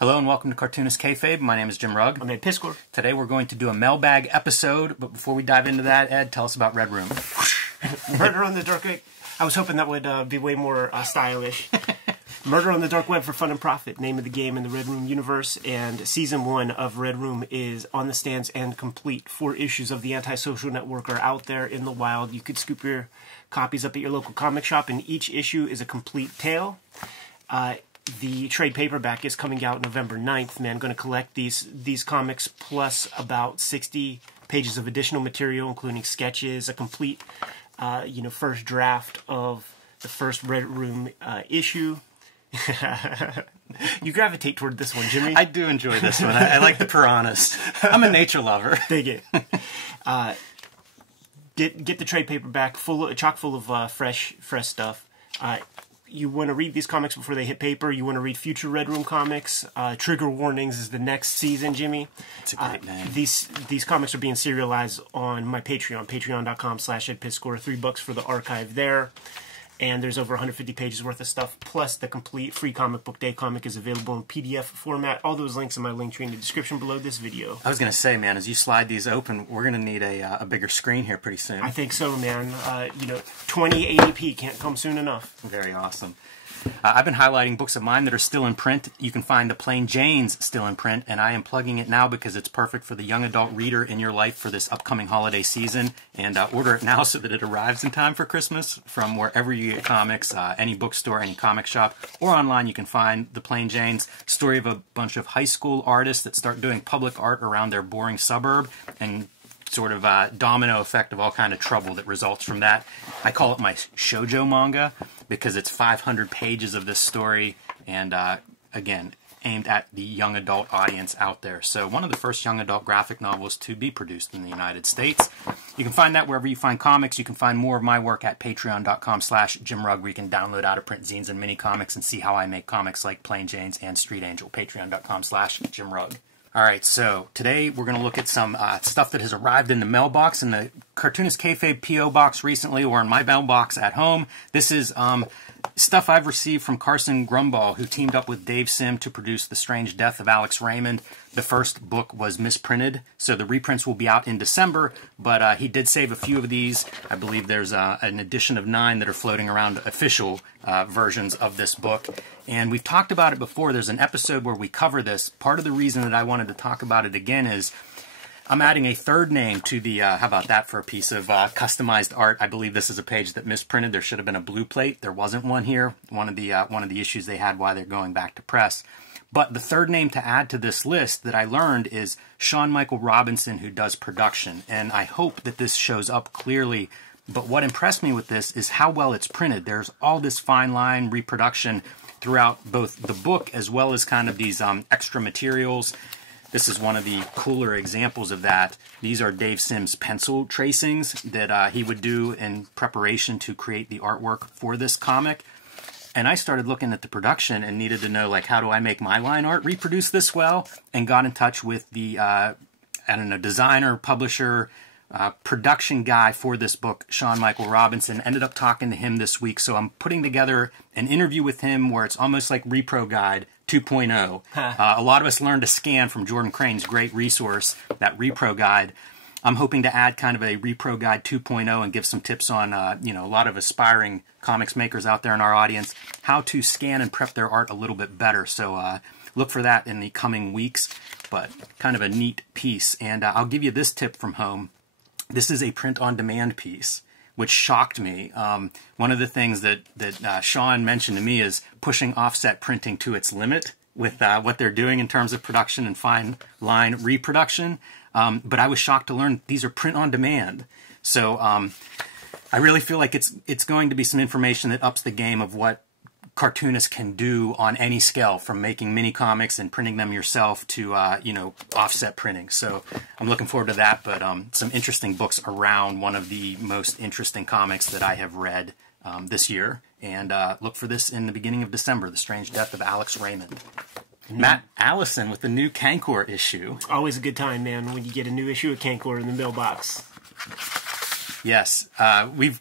Hello and welcome to Cartoonist Kayfabe. My name is Jim Rugg. I'm Ed Piscor. Today we're going to do a mailbag episode, but before we dive into that, Ed, tell us about Red Room. Murder on the Dark Web. I was hoping that would be way more stylish. Murder on the Dark Web for fun and profit. Name of the game in the Red Room universe. And Season 1 of Red Room is on the stands and complete. 4 issues of the Antisocial Network are out there in the wild. You could scoop your copies up at your local comic shop, and each issue is a complete tale. The trade paperback is coming out November 9th, man. Going to collect these comics plus about 60 pages of additional material, including sketches, a complete, first draft of the first Red Room issue. You gravitate toward this one, Jimmy. I do enjoy this one. I like the piranhas. I'm a nature lover. Dig it. Get the trade paperback chock full of fresh stuff. You want to read these comics before they hit paper. You want to read future Red Room comics. Trigger Warnings is the next season, Jimmy. It's a great name. These comics are being serialized on my Patreon, patreon.com/EdPiscor. $3 for the archive there. And there's over 150 pages worth of stuff, plus the complete free comic book day comic is available in PDF format. All those links in my link tree in the description below this video. I was going to say, man, as you slide these open, we're going to need a bigger screen here pretty soon. I think so, man. 2080p can't come soon enough. Very awesome. I've been highlighting books of mine that are still in print. You can find the Plain Jane's still in print, and I am plugging it now because it's perfect for the young adult reader in your life for this upcoming holiday season. And order it now so that it arrives in time for Christmas from wherever you get comics, any bookstore, any comic shop, or online. You can find the Plain Jane's story of a bunch of high school artists that start doing public art around their boring suburb, and sort of domino effect of all kind of trouble that results from that. I call it my shoujo manga because it's 500 pages of this story, and again, aimed at the young adult audience out there. So one of the first young adult graphic novels to be produced in the United States. You can find that wherever you find comics. You can find more of my work at patreon.com/JimRugg, where you can download out-of-print zines and mini comics and see how I make comics like Plain Jane's and Street Angel. Patreon.com/JimRugg. All right, so today we're going to look at some stuff that has arrived in the mailbox, in the Cartoonist Kayfabe P.O. box recently, or in my mailbox at home. This is stuff I've received from Carson Grumball, who teamed up with Dave Sim to produce The Strange Death of Alex Raymond. The first book was misprinted, so the reprints will be out in December, but he did save a few of these. I believe there's an edition of 9 that are floating around, official versions of this book. And we've talked about it before. There's an episode where we cover this. Part of the reason that I wanted to talk about it again is I'm adding a third name to the, how about that for a piece of customized art. I believe this is a page that misprinted. There should have been a blue plate. There wasn't one here. One of the issues they had while they're going back to press. But the third name to add to this list that I learned is Sean Michael Robinson, who does production. And I hope that this shows up clearly. But what impressed me with this is how well it's printed. There's all this fine line reproduction throughout both the book as well as kind of these extra materials. This is one of the cooler examples of that. These are Dave Sim's pencil tracings that he would do in preparation to create the artwork for this comic. And I started looking at the production and needed to know, like, how do I make my line art reproduce this well? And got in touch with the, designer, publisher, production guy for this book, Sean Michael Robinson. Ended up talking to him this week, so I'm putting together an interview with him where it's almost like Repro Guide 2.0. A lot of us learned to scan from Jordan Crane's great resource, that Repro Guide. I'm hoping to add kind of a Repro Guide 2.0 and give some tips on, a lot of aspiring comics makers out there in our audience, how to scan and prep their art a little bit better. So look for that in the coming weeks, but kind of a neat piece. And I'll give you this tip from home. This is a print-on-demand piece, which shocked me. One of the things that Sean mentioned to me is pushing offset printing to its limit with what they're doing in terms of production and fine line reproduction. But I was shocked to learn these are print-on-demand. So I really feel like it's going to be some information that ups the game of what cartoonists can do on any scale, from making mini comics and printing them yourself to offset printing. So I'm looking forward to that, but some interesting books around one of the most interesting comics that I have read this year. And look for this in the beginning of December, The Strange Death of Alex Raymond. Matt Allison with the new Cankor issue. Always a good time, man, when you get a new issue of Cankor in the mailbox. Yes, we've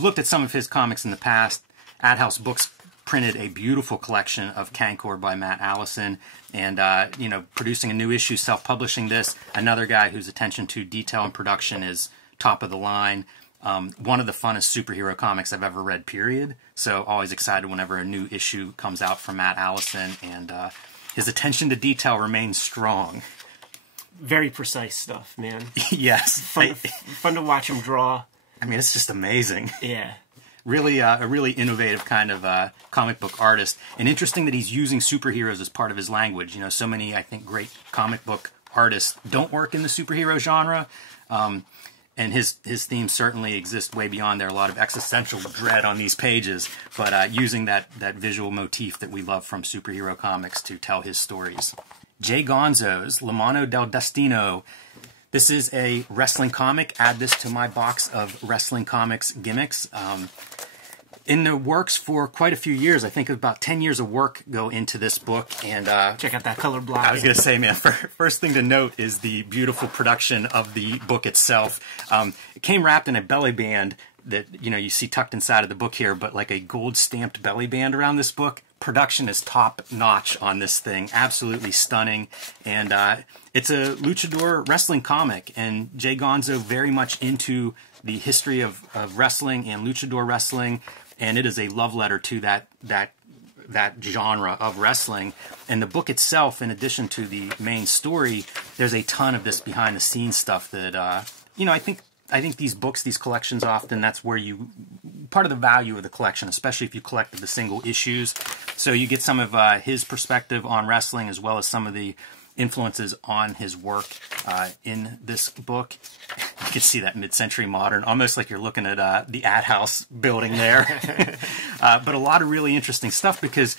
looked at some of his comics in the past. Ad House Books printed a beautiful collection of Cancor by Matt Allison, and you know, producing a new issue, self-publishing this. Another guy whose attention to detail and production is top of the line. One of the funnest superhero comics I've ever read, period. So always excited whenever a new issue comes out from Matt Allison, and his attention to detail remains strong. Very precise stuff, man. Yes. Fun to watch him draw. I mean, it's just amazing. Yeah. Really, a really innovative kind of comic book artist. And interesting that he's using superheroes as part of his language. You know, so many, I think, great comic book artists don't work in the superhero genre. And his themes certainly exist way beyond there. A lot of existential dread on these pages, but using that visual motif that we love from superhero comics to tell his stories. Jay Gonzo's La Mano del Destino. This is a wrestling comic. Add this to my box of wrestling comics gimmicks. In the works for quite a few years. I think about 10 years of work go into this book. And check out that color block. I was going to say, man, first thing to note is the beautiful production of the book itself. It came wrapped in a belly band that, you know, you see tucked inside of the book here, but like a gold stamped belly band around this book. Production is top notch on this thing. Absolutely stunning. And it's a luchador wrestling comic, and Jay Gonzo very much into the history of wrestling and luchador wrestling, and it is a love letter to that genre of wrestling. And the book itself, in addition to the main story, there's a ton of this behind the scenes stuff that you know, I think these books, these collections, often that's where part of the value of the collection, especially if you collected the single issues. So you get some of his perspective on wrestling, as well as some of the influences on his work in this book. You can see that mid-century modern, almost like you're looking at the Ad House building there. But a lot of really interesting stuff, because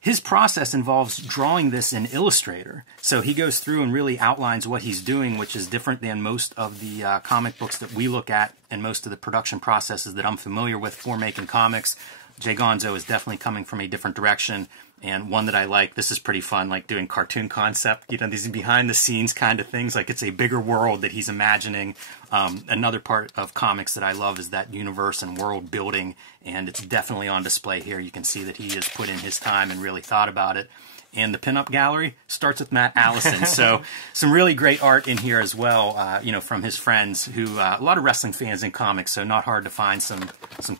his process involves drawing this in Illustrator. So he goes through and really outlines what he's doing, which is different than most of the comic books that we look at and most of the production processes that I'm familiar with for making comics. Jay Gonzo is definitely coming from a different direction, and one that I like. This is pretty fun, like doing cartoon concept, you know, these behind-the-scenes kind of things, like it's a bigger world that he's imagining. Another part of comics that I love is that universe and world building, and it's definitely on display here. You can see that he has put in his time and really thought about it. And the pinup gallery starts with Matt Allison. So some really great art in here as well, you know, from his friends, who a lot of wrestling fans in comics, so not hard to find some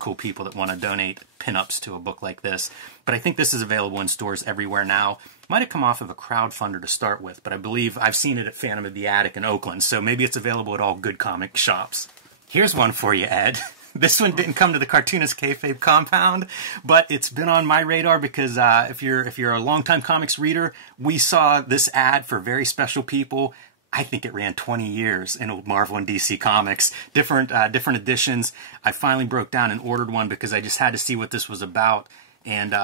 cool people that want to donate pinups to a book like this. But I think this is available in stores everywhere now. Might have come off of a crowdfunder to start with, but I believe I've seen it at Phantom of the Attic in Oakland, so maybe it's available at all good comic shops. Here's one for you, Ed. This one didn't come to the Cartoonist Kayfabe compound, but it's been on my radar because if you're a longtime comics reader, we saw this ad for very special people. I think it ran 20 years in old Marvel and DC comics, different editions. I finally broke down and ordered one because I just had to see what this was about, and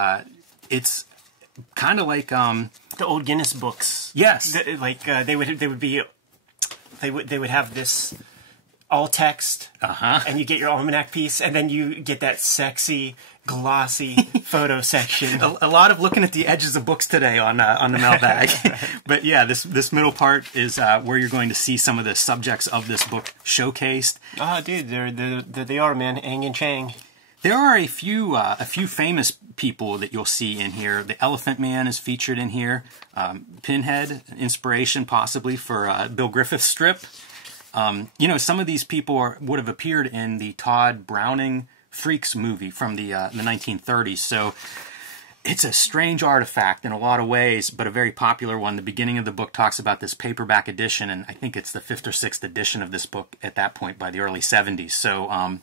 it's kind of like the old Guinness books. Yes, they would have this all text, and you get your almanac piece, and then you get that sexy, glossy photo section. A lot of looking at the edges of books today on the mailbag. But yeah, this middle part is where you're going to see some of the subjects of this book showcased. Oh, dude, there they are, man. Aang and Chang. There are a few famous people that you'll see in here. The Elephant Man is featured in here. Pinhead, inspiration possibly for Bill Griffith's strip. You know, some of these people would have appeared in the Todd Browning Freaks movie from the 1930s. So it's a strange artifact in a lot of ways, but a very popular one. The beginning of the book talks about this paperback edition, and I think it's the 5th or 6th edition of this book at that point by the early 70s. So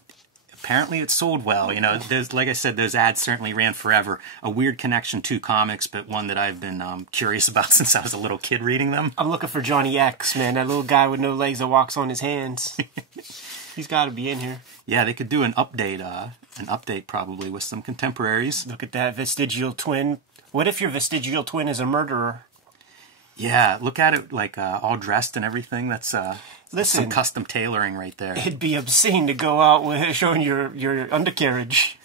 apparently it sold well. You know, like I said, those ads certainly ran forever. A weird connection to comics, but one that I've been curious about since I was a little kid reading them. I'm looking for Johnny X, man. That little guy with no legs that walks on his hands. He's got to be in here. Yeah, they could do an update probably with some contemporaries. Look at that vestigial twin. What if your vestigial twin is a murderer? Yeah, look at it like all dressed and everything. That's Listen, some custom tailoring right there. It'd be obscene to go out with showing your undercarriage.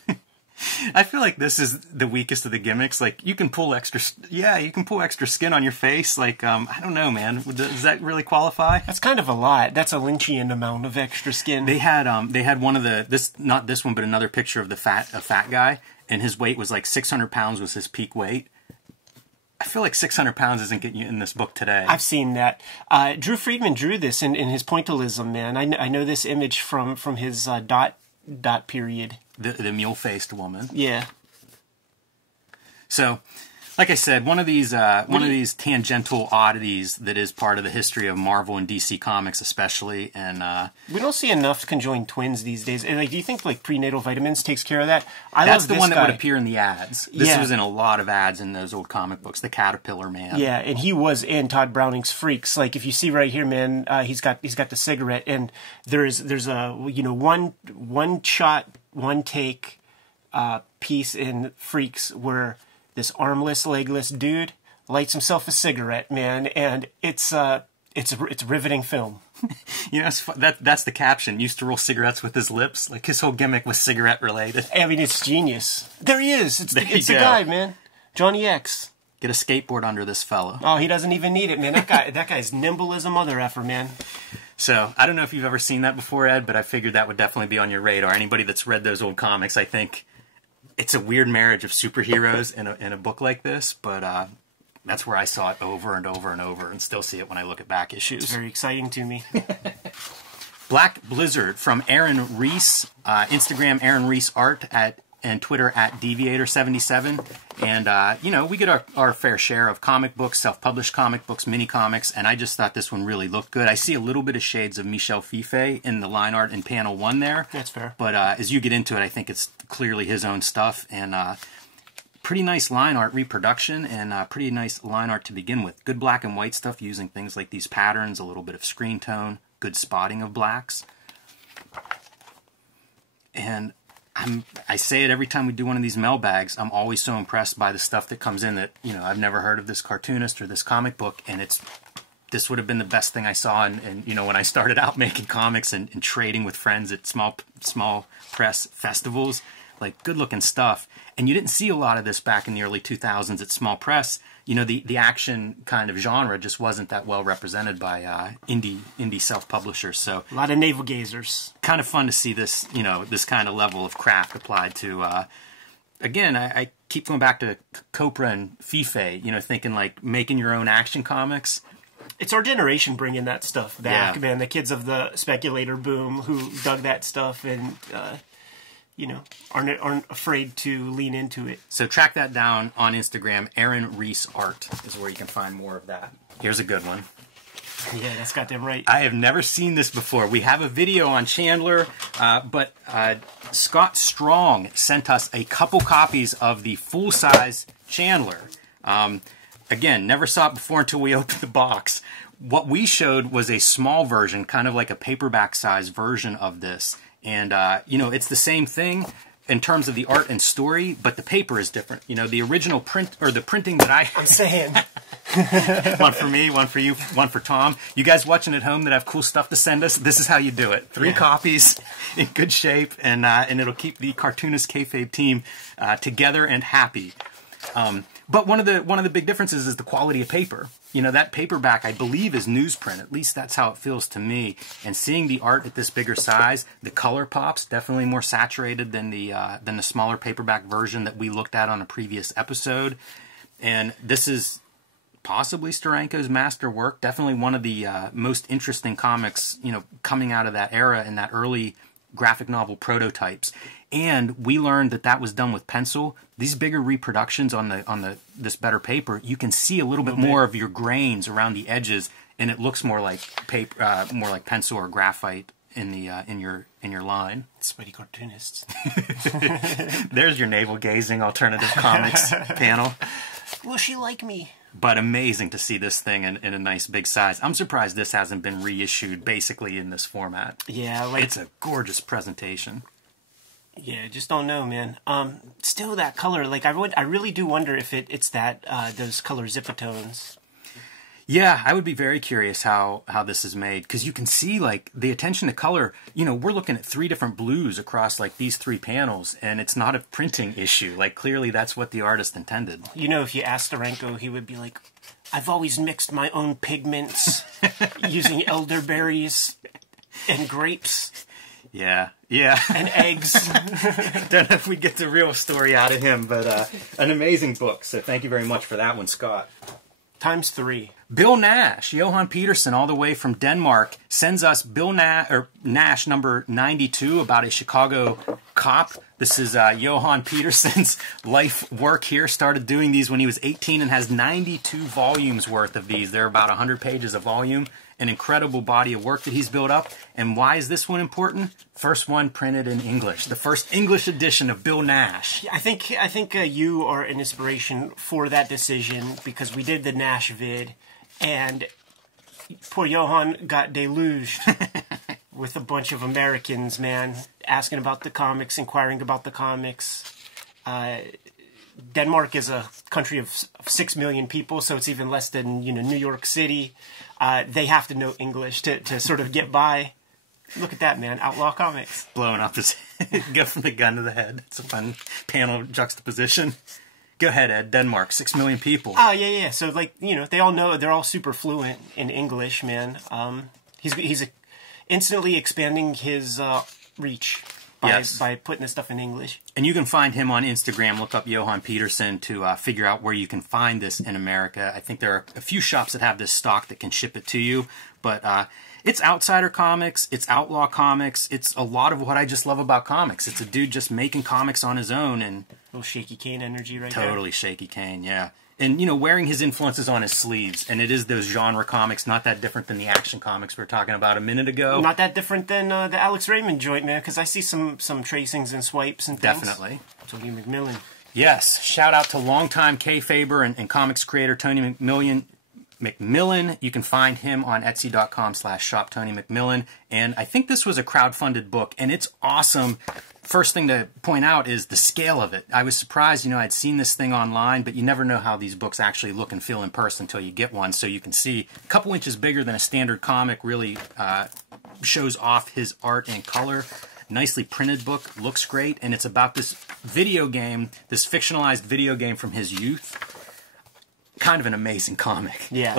I feel like this is the weakest of the gimmicks. Like, you can pull extra skin on your face. Like, I don't know, man. Does that really qualify? That's kind of a lot. That's a Lynchian amount of extra skin. They had one of the, not this one, but another picture of a fat guy, and his weight was like 600 pounds was his peak weight. I feel like 600 pounds isn't getting you in this book today. I've seen that. Drew Friedman drew this in his pointillism, man. I know this image from his dot period. The mule-faced woman. Yeah. So, like I said, one of these tangential oddities that is part of the history of Marvel and DC Comics, especially, and we don't see enough conjoined twins these days. And, like, do you think like prenatal vitamins takes care of that? That's the one that would appear in the ads. This was in a lot of ads in those old comic books. The Caterpillar Man. Yeah, and he was in Todd Browning's Freaks. Like, if you see right here, man, he's got the cigarette, and there's a one shot, one take piece in Freaks where this armless, legless dude lights himself a cigarette, man, and it's a riveting film. You know, that's the caption. Used to roll cigarettes with his lips. Like, his whole gimmick was cigarette related. I mean, it's genius. There he is. It's the guy, man. Johnny X. Get a skateboard under this fella. Oh, he doesn't even need it, man. That guy's nimble as a mother effer, man. So, I don't know if you've ever seen that before, Ed, but I figured that would definitely be on your radar. Anybody that's read those old comics, I think it's a weird marriage of superheroes in a book like this, but that's where I saw it over and over and over, and still see it when I look at back issues. It's very exciting to me. Black Blizzard from Aaron Reese, Instagram Aaron Reese Art and Twitter at Deviator77. And, we get our fair share of comic books, self-published comic books, mini-comics, and I just thought this one really looked good. I see a little bit of shades of Michel Fiffe in the line art in panel 1 there. That's fair. But as you get into it, I think it's clearly his own stuff, and pretty nice line art reproduction, and pretty nice line art to begin with. Good black and white stuff using things like these patterns, a little bit of screen tone, good spotting of blacks. And I say it every time we do one of these mailbags, I'm always so impressed by the stuff that comes in that, I've never heard of this cartoonist or this comic book, and this would have been the best thing I saw and when I started out making comics and trading with friends at small press festivals. Like, good looking stuff. And you didn't see a lot of this back in the early 2000s at small press. The action kind of genre just wasn't that well represented by indie self-publishers. So a lot of navel gazers. Kind of fun to see this, this kind of level of craft applied to, again, I keep going back to Copra and Fiffe, thinking like making your own action comics. It's our generation bringing that stuff back, man. The kids of the speculator boom who dug that stuff and, aren't afraid to lean into it. So track that down on Instagram. Aaron Reese Art is where you can find more of that. Here's a good one. Yeah, that's goddamn right. I have never seen this before. We have a video on Chandler, but Scott Strong sent us a couple copies of the full-size Chandler. Again, never saw it before until we opened the box. What we showed was a small version, kind of like a paperback-size version of this. And, it's the same thing in terms of the art and story, but the paper is different. The original print, or the printing that I'm saying. One for me, one for you, one for Tom. You guys watching at home that have cool stuff to send us, this is how you do it. 3 copies in good shape, and it'll keep the Cartoonist Kayfabe team together and happy. But one of the big differences is the quality of paper. That paperback, I believe, is newsprint. At least that's how it feels to me. And seeing the art at this bigger size, the color pops definitely more saturated than the smaller paperback version that we looked at on a previous episode. And this is possibly Steranko's masterwork. Definitely one of the most interesting comics, coming out of that era and that early graphic novel prototypes. And we learned that was done with pencil. These bigger reproductions on this better paper, you can see a little bit more of your grains around the edges, and it looks more like paper, more like pencil or graphite in your line. Sweaty cartoonists. There's your navel gazing alternative comics panel. Will she like me? But amazing to see this thing in a nice big size. I'm surprised this hasn't been reissued basically in this format. Yeah, it's a gorgeous presentation. Yeah, just don't know, man. Still that color, like I really do wonder if it's that those color zipatones. Yeah, I would be very curious how this is made, because you can see like the attention to color. You know, we're looking at 3 different blues across like these 3 panels, and it's not a printing issue. Like clearly that's what the artist intended. You know, if you asked Steranko, he would be like, I've always mixed my own pigments using elderberries and grapes. Yeah, yeah. And eggs. Don't know if we get the real story out of him, but an amazing book. So thank you very much for that one, Scott. ×3. Bill Nash, Johan Peterson, all the way from Denmark, sends us Nash number 92 about a Chicago cop. This is Johan Peterson's life work here. Started doing these when he was 18 and has 92 volumes worth of these. They're about 100 pages a volume. An incredible body of work that he's built up. And why is this one important? First one printed in English. The first English edition of Bill Nash. I think you are an inspiration for that decision, because we did the Nash vid, and poor Johan got deluged with a bunch of Americans, man, asking about the comics, inquiring about the comics. Denmark is a country of 6 million people, so it's even less than, New York City. They have to know English to sort of get by. Look at that, man. Outlaw Comics. Blowing up his go from the gun to the head. It's a fun panel juxtaposition. Go ahead, Ed. Denmark, 6 million people. Oh, yeah. So, they all know, they're all super fluent in English, man. He's instantly expanding his reach by putting this stuff in English. And you can find him on Instagram. Look up Johan Peterson to figure out where you can find this in America. I think there are a few shops that have this stock that can ship it to you. But it's Outsider Comics. It's Outlaw Comics. It's a lot of what I just love about comics. It's a dude just making comics on his own. And a little Shaky Kane energy right there. Totally Shaky Kane, yeah. And, wearing his influences on his sleeves. And it is those genre comics, not that different than the action comics we were talking about a minute ago. Not that different than the Alex Raymond joint, man, because I see some tracings and swipes and things. Definitely. Tony McMillan. Yes. Shout out to longtime Kayfaber and comics creator Tony McMillan. You can find him on Etsy.com/shop Tony McMillan. And I think this was a crowdfunded book, and it's awesome. First thing to point out is the scale of it. I was surprised, I'd seen this thing online, but you never know how these books actually look and feel in person until you get one. So you can see a couple inches bigger than a standard comic, really shows off his art and color. Nicely printed book, looks great, and it's about this video game, this fictionalized video game from his youth. Kind of an amazing comic. Yeah.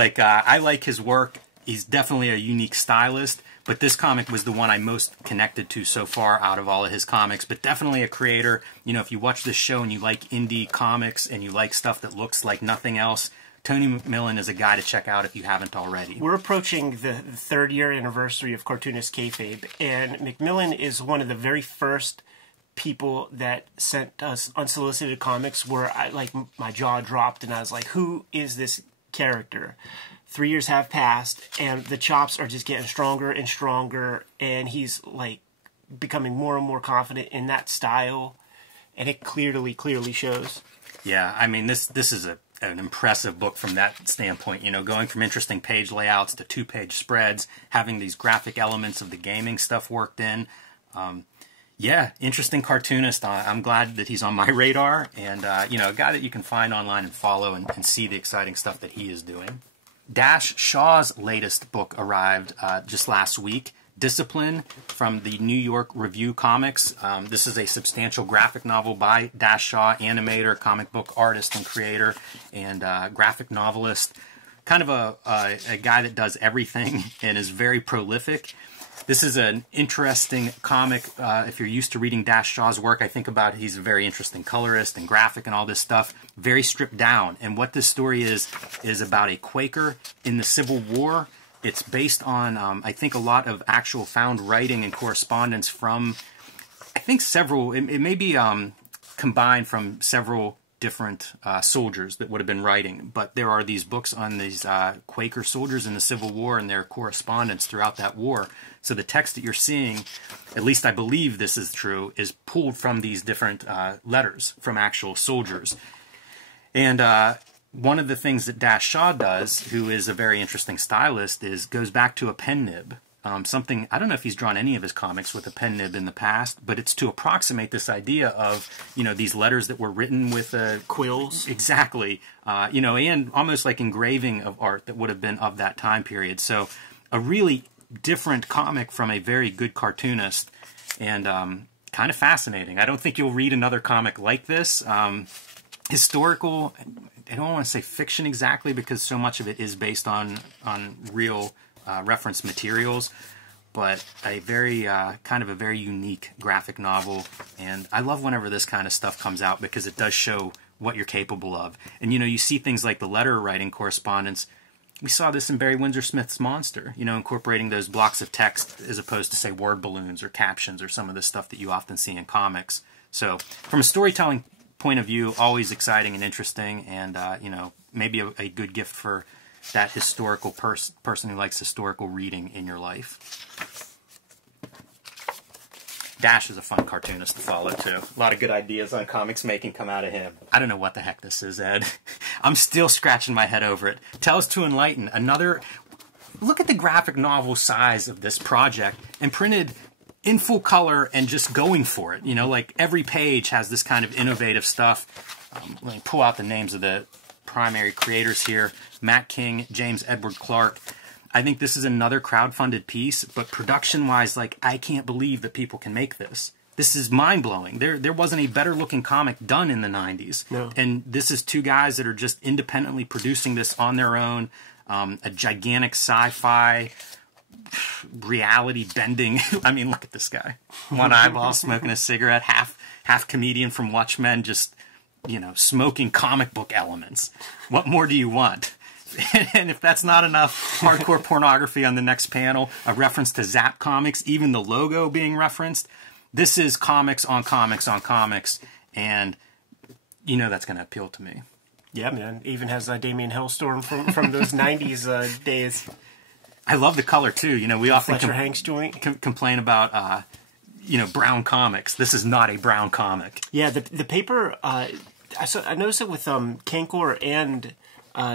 I like his work. He's definitely a unique stylist, but this comic was the one I most connected to so far out of all of his comics, but definitely a creator. If you watch this show and you like indie comics and you like stuff that looks like nothing else, Tony McMillan is a guy to check out if you haven't already. We're approaching the 3rd-year anniversary of Cartoonist Kayfabe, and McMillan is one of the very first people that sent us unsolicited comics where my jaw dropped and I was like, who is this character? 3 years have passed and the chops are just getting stronger and stronger, and he's becoming more and more confident in that style, and it clearly shows. Yeah, I mean this is an impressive book from that standpoint, going from interesting page layouts to 2-page spreads, having these graphic elements of the gaming stuff worked in. Yeah, interesting cartoonist. I'm glad that he's on my radar, and a guy that you can find online and follow and see the exciting stuff that he is doing. Dash Shaw's latest book arrived just last week, Discipline, from the New York Review Comics. This is a substantial graphic novel by Dash Shaw, animator, comic book artist and creator, and graphic novelist. Kind of a guy that does everything and is very prolific. This is an interesting comic. If you're used to reading Dash Shaw's work, I think about he's a very interesting colorist and graphic and all this stuff. Very stripped down. And what this story is about a Quaker in the Civil War. It's based on, I think, a lot of actual found writing and correspondence from, I think, several, it may be combined from several different soldiers that would have been writing, but there are these books on these Quaker soldiers in the Civil War and their correspondence throughout that war. So the text that you're seeing, at least I believe this is true, is pulled from these different letters from actual soldiers. And one of the things that Dash Shaw does, who is a very interesting stylist, goes back to a pen nib something, I don't know if he's drawn any of his comics with a pen nib in the past, but it's to approximate this idea of, you know, these letters that were written with quills. Exactly. You know, and almost like engraving of art that would have been of that time period. So a really different comic from a very good cartoonist, and kind of fascinating. I don't think you'll read another comic like this. Historical, I don't want to say fiction exactly, because so much of it is based on real reference materials, but a very kind of a very unique graphic novel. And I love whenever this kind of stuff comes out, because it does show what you're capable of. And you know, you see things like the letter writing correspondence. We saw this in Barry Windsor Smith's Monster, you know, incorporating those blocks of text as opposed to, say, word balloons or captions or some of the stuff that you often see in comics. So from a storytelling point of view, always exciting and interesting, and you know, maybe a good gift for that historical person who likes historical reading in your life. Dash is a fun cartoonist to follow, too. A lot of good ideas on comics making come out of him. I don't know what the heck this is, Ed. I'm still scratching my head over it. Tales to Enlighten, another... Look at the graphic novel size of this project, and printed in full color and just going for it. You know, like every page has this kind of innovative stuff. Let me pull out the names of the primary creators here. Matt King, James Edward Clark. I think this is another crowdfunded piece, but production-wise, like, I can't believe that people can make this. This is mind-blowing. There wasn't a better-looking comic done in the 90s. No. And this is two guys that are just independently producing this on their own. A gigantic sci-fi reality bending. I mean, look at this guy. One eyeball, smoking a cigarette, half comedian from Watchmen, just, you know, smoking comic book elements. What more do you want? And if that's not enough, hardcore pornography on the next panel, a reference to Zap Comics, even the logo being referenced. This is comics on comics on comics, and you know that's going to appeal to me. Yeah, man. It even has Damien Hellstorm from those 90s days. I love the color, too. You know, we often Fletcher Hanks joint. Complain about, you know, brown comics. This is not a brown comic. Yeah, the paper, I noticed it with Cankor and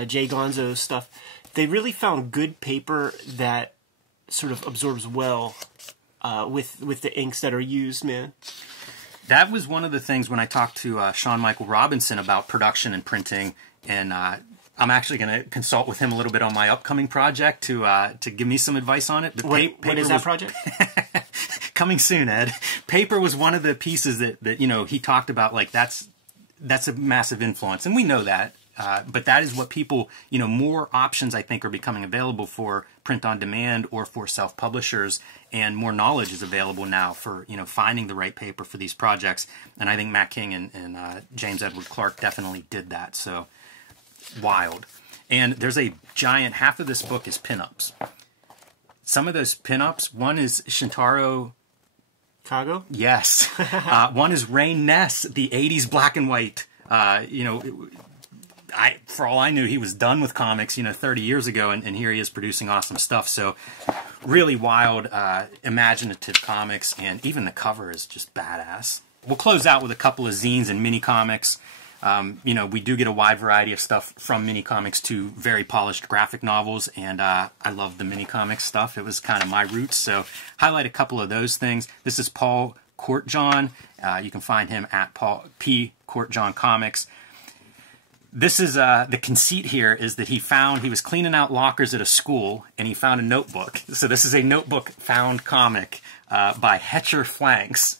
Jay Gonzo's stuff. They really found good paper that sort of absorbs well with the inks that are used, man. That was one of the things when I talked to Sean Michael Robinson about production and printing, and I'm actually going to consult with him a little bit on my upcoming project to give me some advice on it. But what is that project? Coming soon, Ed. Paper was one of the pieces that you know, he talked about, like, that's a massive influence, and we know that. But that is what people, you know, more options I think are becoming available for print on demand or for self-publishers, and more knowledge is available now for, you know, finding the right paper for these projects. And I think Matt King and James Edward Clark definitely did that. So wild. And there's a giant, half of this book is pinups. Some of those pinups, one is Shintaro Kago? Yes. One is Rain Ness, the 80s black and white. You know, for all I knew, he was done with comics, you know, 30 years ago, and here he is producing awesome stuff. So really wild, imaginative comics, and even the cover is just badass. We'll close out with a couple of zines and mini comics. You know, we do get a wide variety of stuff from mini comics to very polished graphic novels, and I love the mini comic stuff. It was kind of my roots, so highlight a couple of those things. This is Paul Courtjohn. You can find him at Paul P. Courtjohn Comics. This is, the conceit here is that he was cleaning out lockers at a school, and he found a notebook. So this is a notebook found comic by Hetcher Flanks.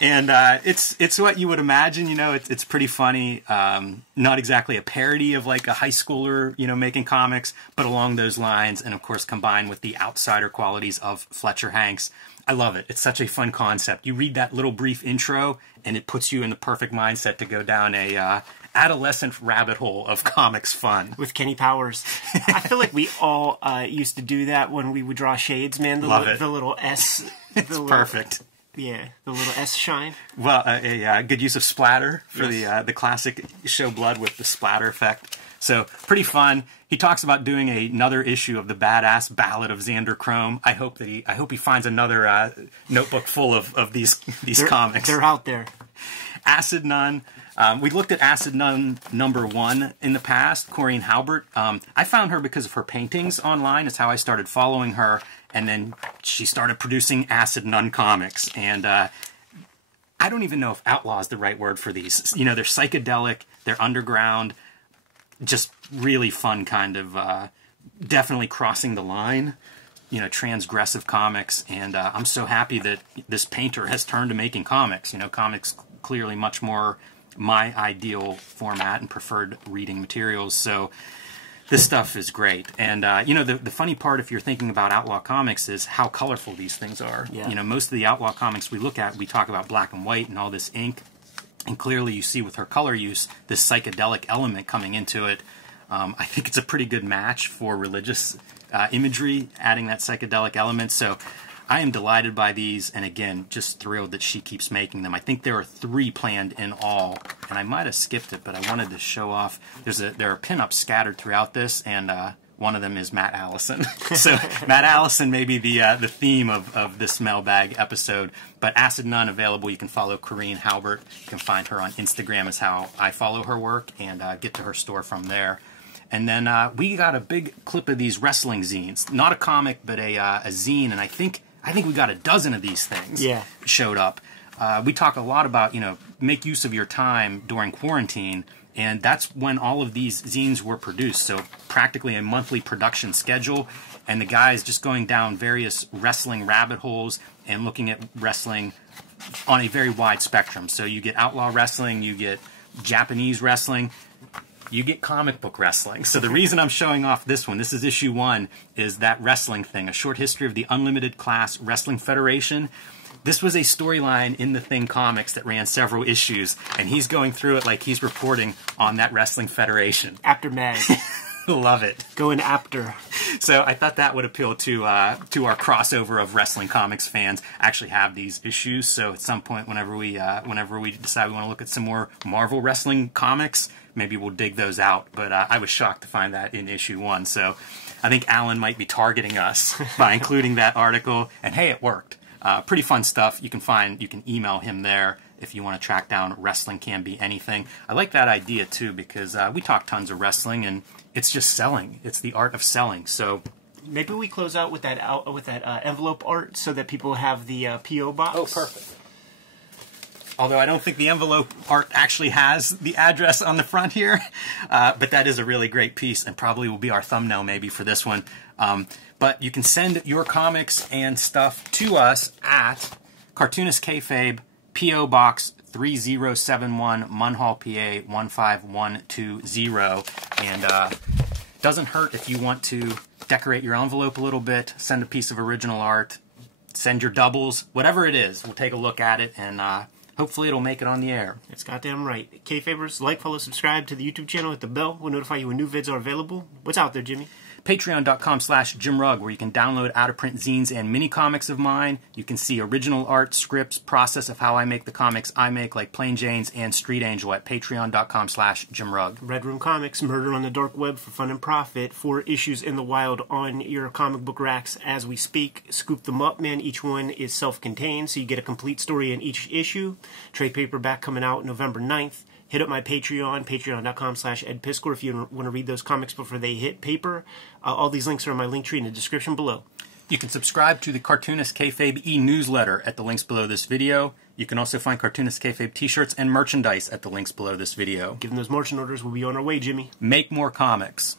And it's what you would imagine, you know, it's pretty funny. Not exactly a parody of like a high schooler, you know, making comics, but along those lines, and of course combined with the outsider qualities of Fletcher Hanks. I love it. It's such a fun concept. You read that little brief intro, and it puts you in the perfect mindset to go down a adolescent rabbit hole of comics fun. With Kenny Powers. I feel like we all used to do that when we would draw shades, man. Love it. The little S. It's perfect. Yeah, the little S shine. Well, a good use of splatter for the classic show blood with the splatter effect. So pretty fun. He talks about doing another issue of the Badass Ballad of Xander Chrome. I hope he finds another notebook full of these comics. They're out there. Acid Nun. We looked at Acid Nun #1 in the past, Corinne Halbert. I found her because of her paintings online. It's how I started following her. And then she started producing Acid Nun comics. And I don't even know if outlaw is the right word for these. You know, they're psychedelic, they're underground, just really fun kind of, definitely crossing the line. You know, transgressive comics, and I'm so happy that this painter has turned to making comics. You know, comics clearly much more my ideal format and preferred reading materials, so this stuff is great. And, you know, the funny part, if you're thinking about outlaw comics, is how colorful these things are. Yeah. You know, most of the outlaw comics we look at, we talk about black and white and all this ink, and clearly you see with her color use, this psychedelic element coming into it. I think it's a pretty good match for religious imagery, adding that psychedelic element. So I am delighted by these, and again, just thrilled that she keeps making them. I think there are 3 planned in all, and I might have skipped it, but I wanted to show off. There are pinups scattered throughout this, and one of them is Matt Allison. So Matt Allison may be the theme of this mailbag episode. But Acid Nun available. You can follow Corinne Halbert. You can find her on Instagram, is how I follow her work, and get to her store from there. And then we got a big clip of these wrestling zines. Not a comic, but a zine. And I think we got a dozen of these things showed up. We talk a lot about, you know, make use of your time during quarantine. And that's when all of these zines were produced. So practically a monthly production schedule. And the guys just going down various wrestling rabbit holes and looking at wrestling on a very wide spectrum. So you get outlaw wrestling, you get Japanese wrestling, you get comic book wrestling. So the reason I'm showing off this one, this is issue 1, is that wrestling thing, a short history of the Unlimited Class Wrestling Federation. This was a storyline in the Thing comics that ran several issues, and he's going through it like he's reporting on that wrestling federation. After Mag. Love it. Going after. So I thought that would appeal to our crossover of wrestling comics fans. Actually have these issues, so at some point whenever we decide we want to look at some more Marvel wrestling comics, maybe we'll dig those out. But I was shocked to find that in issue 1. So I think Alan might be targeting us by including that article. And hey, it worked. Pretty fun stuff. You can email him there if you want to track down Wrestling Can Be Anything. I like that idea too, because we talk tons of wrestling, and it's just selling. It's the art of selling. So maybe we close out with that envelope art so that people have the P.O. box. Oh, perfect. Although I don't think the envelope art actually has the address on the front here. But that is a really great piece, and probably will be our thumbnail maybe for this one. But you can send your comics and stuff to us at Cartoonist Kayfabe, P.O. Box 3071, Munhall, PA 15120. And doesn't hurt if you want to decorate your envelope a little bit, send a piece of original art, send your doubles, whatever it is. We'll take a look at it, and hopefully it'll make it on the air. That's goddamn right. Kayfabers, like, follow, subscribe to the YouTube channel, hit the bell. We'll notify you when new vids are available. What's out there, Jimmy? Patreon.com/JimRugg, where you can download out-of-print zines and mini-comics of mine. You can see original art, scripts, process of how I make the comics I make, like Plain Jane's and Street Angel, at Patreon.com/JimRugg. Red Room Comics, Murder on the Dark Web for fun and profit. 4 issues in the wild on your comic book racks as we speak. Scoop them up, man. Each one is self-contained, so you get a complete story in each issue. Trade paperback coming out November 9th. Hit up my Patreon, patreon.com/EdPiskor, if you want to read those comics before they hit paper. All these links are in my link tree in the description below. You can subscribe to the Cartoonist Kayfabe e-newsletter at the links below this video. You can also find Cartoonist Kayfabe t-shirts and merchandise at the links below this video. Given those marching orders, we'll be on our way, Jimmy. Make more comics.